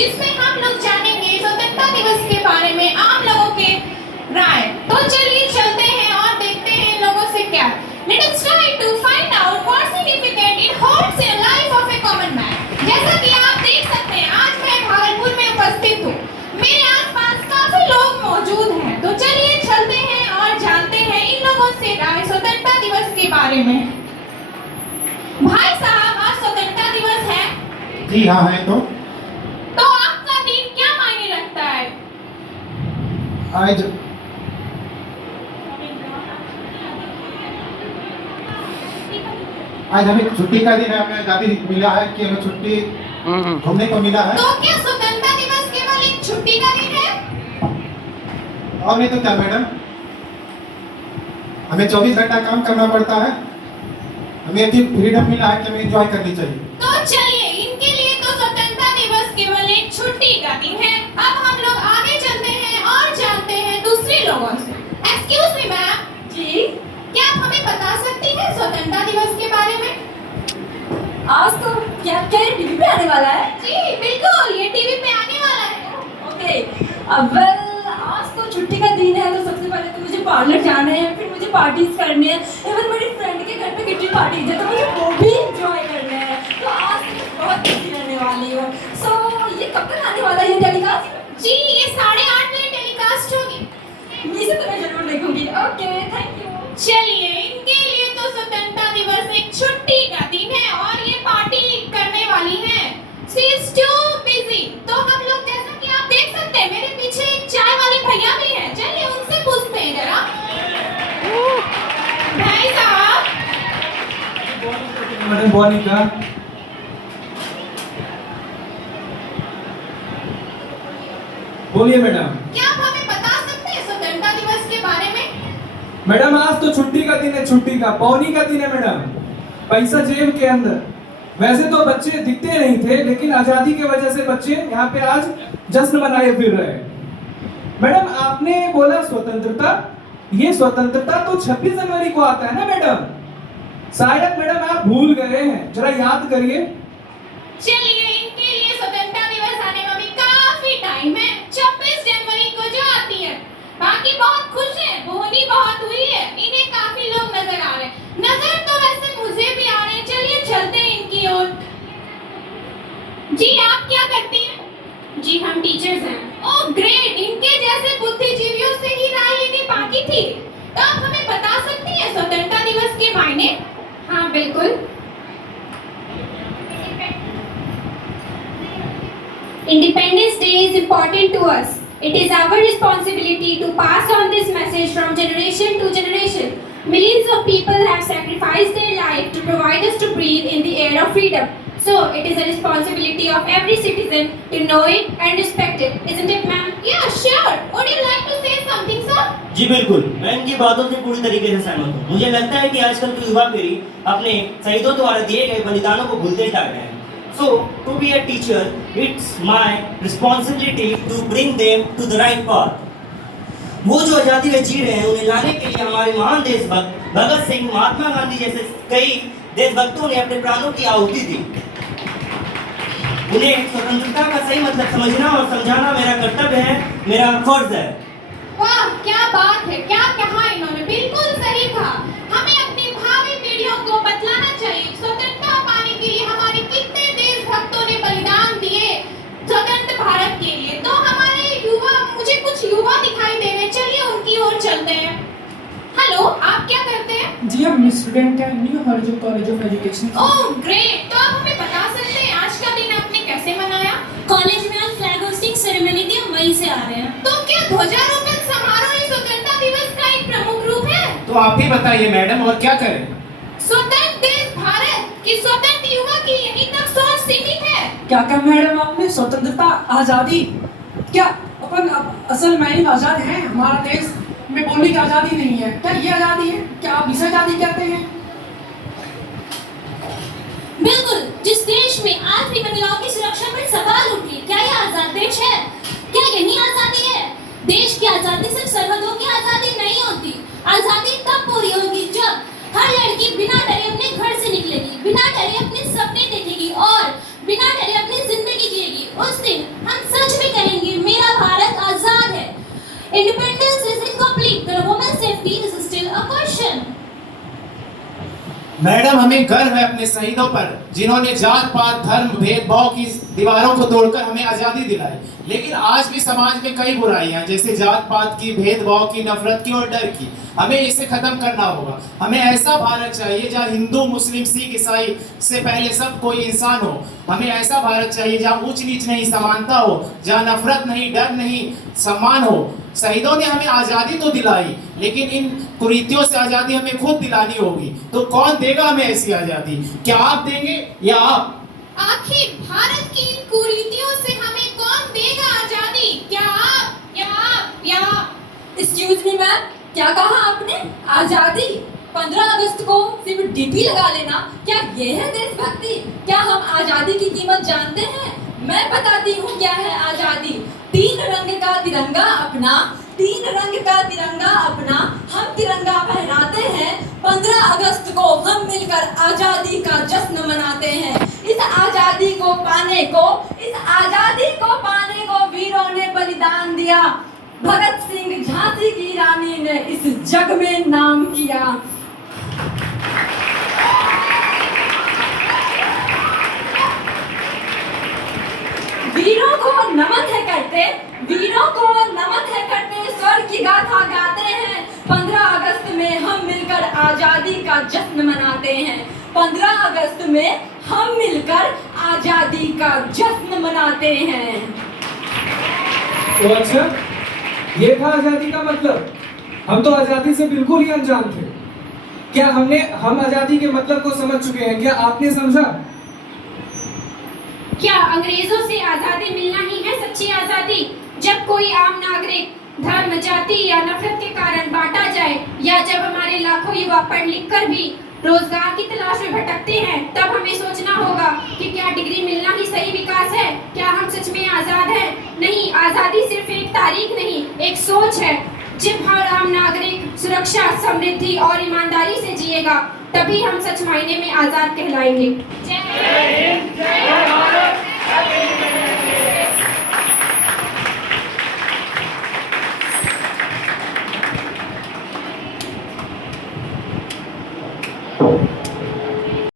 जिसमें हम लोग जानेंगे स्वतंत्रता दिवस के बारे में आम लोगों के राय। तो चलिए चलते हैं और देखते हैं इन लोगों से क्या। Let us try to find out what significant it holds in life of a common man। जैसा कि आप देख सकते हैं आज मैं भागलपुर में उपस्थित हूँ। मेरे आसपास काफी लोग मौजूद हैं। तो चलिए चलते हैं और जानते हैं इन लोगों से राय स्वतंत्रता दिवस के बारे में। भाई साहब आज स्वतंत्रता दिवस है? जी हाँ है। तो आपका दिन क्या मायने रखता है? आज हमें छुट्टी का दिन है। हमें आजादी मिला है कि हमें छुट्टी घूमने को मिला है। तो क्या स्वतंत्रता दिवस केवल एक छुट्टी का दिन है? और नहीं तो क्या मैडम, हमें 24 घंटा काम करना पड़ता है। हमें अभी फ्रीडम मिला है कि हमें एंजॉय करनी चाहिए। तो चलिए इनके लिए तो स्वतंत्रता दिवस केवल एक छुट्टी का दिन है। अब हम लोग आगे चलते हैं और जानते हैं दूसरे लोगों से। Excuse me ma'am. जी, क्या आप हमें बता सकती हैं स्वतंत्रता दिवस के बारे में? आज तो क्या क्या टीवी पे आने वाला है? जी बिल्कुल, ये टीवी पे आने वाला है। ओके, अब आज तो छुट्टी का दिन है तो सबसे पहले तो मुझे पार्लर जाना है, फिर मुझे पार्टीज करनी है। इवन मेरी फ्रेंड के घर पे किट्टी पार्टी है तो मुझे वो भी एंजॉय करना है। तो आज तो मैं बहुत बिजी रहने वाली हूँ। सो ये कब तक आने वाला है ये टेलीकास्ट? जी ये 8:30 बजे टेलीकास्ट होगी। इसे तो मैं जरूर देखूंगी। Okay, thank you. चलिए इनके लिए तो स्वतंत्रता दिवस एक छुट्टी का दिन है और ये पार्टी करने वाली है। She is too busy। तो हम लोग जैसा कि आप देख सकते हैं मेरे पीछे एक चाय वाले भैया भी हैं। चलिए उनसे पूछते हैं जरा। भाई साहब। मैडम बोलिका, बोलिए मैडम। क्या आप हमें बता सकते हैं स्वतंत्रता दिवस के बारे में? मैडम आज तो छुट्टी का दिन है, छुट्टी का पौनी का दिन है मैडम। पैसा जेब के अंदर। वैसे तो बच्चे दिखते नहीं थे लेकिन आजादी की वजह से बच्चे यहाँ पे आज जश्न मनाए फिर रहे। मैडम आपने बोला स्वतंत्रता, ये स्वतंत्रता तो 26 जनवरी को आता है ना मैडम? शायद मैडम आप भूल गए हैं, जरा याद करिए। चलिए इनके लिए स्वतंत्रता दिवस आने में भी काफी टाइम है। 26 जनवरी को जो आती है। बाकी बहुत खुश हैं, बोनी बहुत हुई है। इन्हें काफी लोग नजर आ रहे हैं। नजर तो वैसे मुझे भी आ रहे हैं। चलिए चलते हैं इनकी ओर। जी आप क्या करती हैं? जी हम टीचर्स हैं। ओह ग्रेट, इनके जैसे बुद्धिजीवियों से ही राय लेनी बाकी थी। तो आप हमें बता सकती हैं स्वतंत्रता दिवस के मायने? हाँ बिल्कुल। Independence Day is important to us. It is our responsibility to pass on this message from generation to generation. Millions of people have sacrificed their life to provide us to breathe in the air of freedom. So, it is a responsibility of every citizen to know it and respect it. Isn't it, ma'am? Yeah, sure. Would you like to say something, sir? जी बिल्कुल, मैं इनकी बातों से पूरी तरीके से सहमत हूँ। मुझे लगता है कि आजकल की युवा पीढ़ी अपने शहीदों द्वारा दिए गए बलिदानों को भूलते जा रहे हैं। So, to be a teacher, it's my responsibility to bring them to the right path. वो जो आज़ादी में जी रहे हैं उन्हें लाने के लिए हमारे महान देशभक्त भगत सिंह, महात्मा गांधी जैसे कई देशभक्तों ने अपने प्राणों की आहुति दी। उन्हें स्वतंत्रता का सही मतलब समझना और समझाना मेरा कर्तव्य है, मेरा फर्ज है। वाह क्या बात है, क्या कहा इन्होंने, बिल्कुल सही कहा। हमें अपनी भावी पीढ़ियों को बतलाना चाहिए स्वतंत्रता पाने के लिए हमारे कितने देशभक्तों ने बलिदान दिए स्वतंत्र भारत के लिए। तो हमारे युवा, मुझे कुछ युवा दिखाई दे रहे हैं। चलिए उनकी ओर चलते हैं। हेलो, आप क्या करते हैं? जी हम स्टूडेंट हैं, new horizon college of education. Oh great, तो आप हमें बता सकते हैं आज का दिन आपने कैसे मनाया? कॉलेज में आज फ्लैग होस्टिंग सेरेमनी थी, हम वहीं से आ रहे हैं। तो क्या ध्वजारोहण समारोह ही स्वतंत्रता दिवस का एक प्रमुख रूप है? तो आप ही बताइए मैडम, और क्या करें? स्वतंत्र देश भारत की स्वतंत्र युवा की यहीं तक सोच सीमित है। क्या कहा मैडम आपने? स्वतंत्रता, आजादी? क्या अपन असल मायने में आजाद हैं? हमारा देश में बोलने की आजादी नहीं है। क्या ये आजादी है? क्या आप इसे आजादी कहते हैं? बिल्कुल, जिस देश में आज भी महिलाओं की सुरक्षा पर सवाल उठे, क्या यह आजाद देश है? क्या यही आजादी है? देश की आजादी सिर्फ सरहदों की आजादी नहीं होती। आजादी तब पूरी होगी जब हर लड़की बिना डरे अपने घर से निकलेगी, बिना डरे अपने सपने देखेगी और बिना डरे अपनी जिंदगी जिएगी। उस दिन हम मैडम, हमें गर्व है अपने शहीदों पर जिन्होंने जात पात धर्म भेदभाव की दीवारों को तोड़कर हमें आजादी दिलाई। लेकिन आज भी समाज में कई बुराइयां जैसे जात पात की, भेदभाव की, नफरत की और डर की। हमें इसे खत्म करना होगा। हमें ऐसा भारत चाहिए जहां हिंदू, मुस्लिम, सिख, ईसाई से पहले सब कोई इंसान हो। हमें ऐसा भारत चाहिए जहां ऊंच नीच नहीं, समानता हो, जहां नफरत नहीं, डर नहीं, सम्मान हो। शहीदों ने हमें आजादी तो दिलाई, लेकिन इन कुरीतियों से आजादी हमें खुद दिलानी होगी। तो कौन देगा हमें ऐसी आजादी? क्या आप देंगे या आप? आखिर भारत की इन कुरीतियों से हमें कौन देगा आजादी? क्या आप या आप या आप? एक्सक्यूज मी मैम, क्या कहा आपने? आजादी? 15 अगस्त को सिर्फ डीपी लगा लेना, क्या ये है देशभक्ति? क्या हम आजादी की कीमत जानते हैं? मैं बताती हूँ क्या है आजादी। 3 रंग का तिरंगा अपना, 3 रंग का तिरंगा अपना, हम तिरंगा फहराते हैं। 15 अगस्त को हम मिलकर आजादी का जश्न मनाते हैं। इस आजादी को पाने को, इस आजादी को पाने को वीरों ने बलिदान दिया। भगत सिंह, झांसी की रानी ने इस जग में नाम किया। वीरों को नमन है करते, वीरों को नमन है करते, स्वर्ग की गाथा गाते हैं। 15 अगस्त में हम मिलकर आजादी का जश्न मनाते हैं। 15 अगस्त में हम मिलकर आजादी का जश्न मनाते हैं। तो अच्छा, ये था आजादी का मतलब। हम तो आजादी से बिल्कुल ही अनजान थे। क्या हम आजादी के मतलब को समझ चुके हैं? क्या आपने समझा? क्या अंग्रेजों से आजादी मिलना ही है सच्ची आजादी? जब कोई आम नागरिक धर्म, जाति या नफरत के कारण बांटा जाए, या जब हमारे लाखों युवा पढ़ लिख कर भी रोजगार की तलाश में भटकते हैं, तब हमें सोचना होगा कि क्या डिग्री मिलना ही सही विकास है? क्या हम सच में आजाद हैं? नहीं, आजादी सिर्फ एक तारीख नहीं, एक सोच है। जब हर आम नागरिक सुरक्षा, समृद्धि और ईमानदारी से जिएगा, तभी हम सच मायने में आजाद कहलाएंगे। जय हिंद, जय भारत।